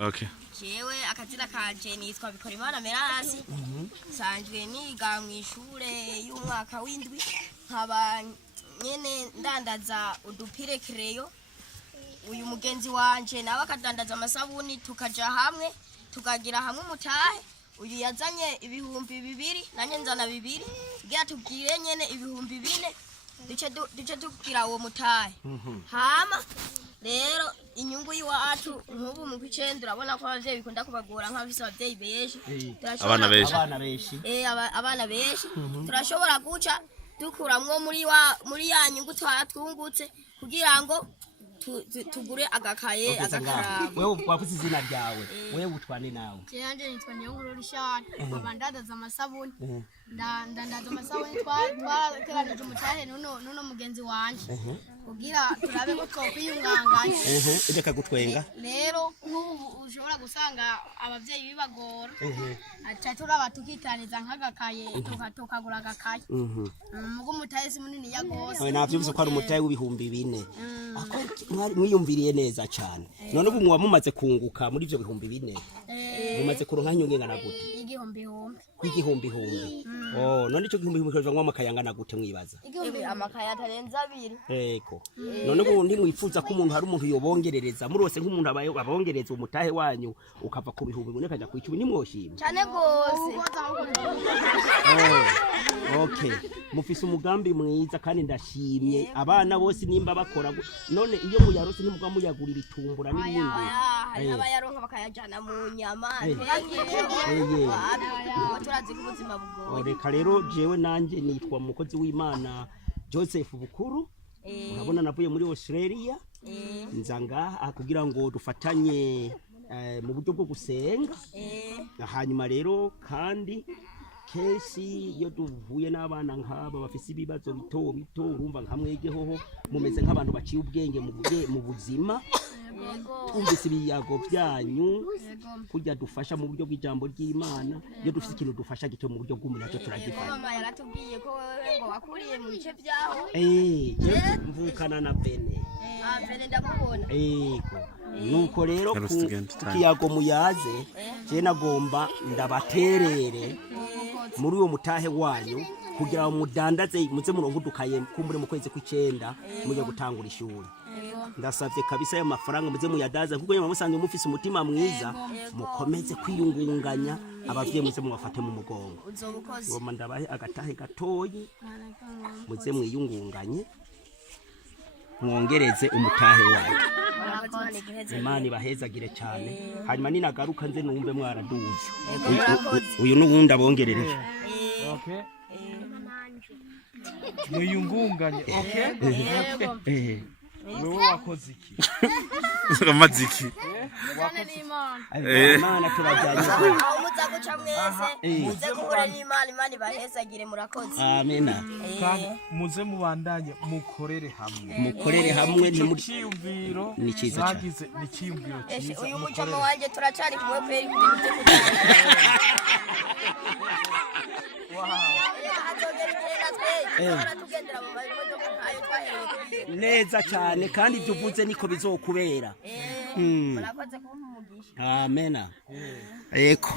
Okay. Jewe akazina kanje nitwa Bikorimana Merasi. Sanjwe niga mu ishure y'umwaka w'indwi nkaba nyene ndandaza udupire creyo. Uyu mugenzi wanje nawe akadandaza amasabuni tukaja hamwe tukagira hamwe umutahe. Uyu yazanye ibihumbi 2 nanye nzana 2 bya tubwire nyene ibihumbi 4 duce tubwira uwo mutahe. Hama rero inyungu yiwacu nkubu mu kwicenda urabona ko abavyeyi bikunda kubagora nk'abafise abavyeyi benshi abana benshi turashobora guca dukuramwo muri ya nyungu twatwungutse kugira ngo tugure agakaye agakarabo. Wewe wavuze izina ryawe wewe utwane nawe Cyanje nitwa Niyonkuru Richard abandandaza amasabuni ndandaza amasabuni twateganije umutahe nuno mugenzi wanje kugira turabe ko twokwiyunganganya reka gutwenga rero nk'ubu ushobora gusanga abavyeyi bibagora aca turaba tukitaniza nk'agakaye tukagura agakaye mugo umutahe si munini ya gose navyumvise ko ari umutahe w'ibihumbi 4 mwiyumviriye neza cyane none ubu mwa mumaze kunguka muri ivyo bihumbi 4 mumaze kuronka nyungu ngana gute igihumbi none ico gihumbi kujwa ngo amakayangana gute mwibaza amakaya atarenza 2 eko none ubundi mwifuza ko umuntu hari umuntu yobongerereza murose nk'umuntu abongereza umutahe wanyu ukava ku bihumbi 4 kaja ku 10 nimwoshimye cyane gose. Okay mufise umugambi mwiza kandi ndashimye abana bose nimba bakora none iyo muyarose ntimugwa muyagura ibitumbura n'ibindi abayaronka bakayajana mu nyama turazi ku buzima bugoye. Reka rero jewe nanje nitwa mukozi w'Imana Joseph Bukuru urabona navuye muri Australia nzanga kugira ngo dufatanye mu buryo bwo gusenga hanyuma rero kandi kesi iyo duvuye n'abana nk'aba bafise ibibazo bito urumva nkamwegeho mumeze nk'abantu baciye ubwenge mu buzima twumvise ibiyago byanyu kujya dufasha mu buryo bw'ijambo ry'Imana iyo dufise ikintu dufasha gito mu buryo bw'umuntu turagifasha. Mama yaratubwiye ko ngo wakuriye mu bice byaho mvukana na Bene Bene ndakubona nuko rero kiyago muyaze je nagomba ndabaterere muri uwo mutahe wanyu kugira ngo mudandaze muze murongudukaye kumbure mu kwezi kw'icenda muje gutangura ishuri. Ndasavye kabisa ya mafaranga muze muyadaza kuko nyuma musanze mufise umutima mwiza mukomeze kwiyungunganya abavye muze mubafate mu mugongo ngoma ndabahe agatahe gatoyi muze mwiyungunganye mwongereze umutahe wawe. Imana ibahezagire cyane hanyuma ninagaruka nze numve mwaraduze uyu n'ubundi abongerereje. Okay mwiyungunganye. Okay wewe wakoze iki amaziki Imana turajyanye muza guca mwese muze guhura n'Imana. Imana ibahezagire murakoze. Amena kandi muze mubandanye mukorere hamwe n'iciyumviro ni cyiza cyane ni ciyumviro cyiza. Uyu mucamo wanje turacari kumwe kweri ku bintu byo kujyana neza cyane kandi ibyo uvuze niko bizokubera. Murakoze kumpa umugisha. Amena eko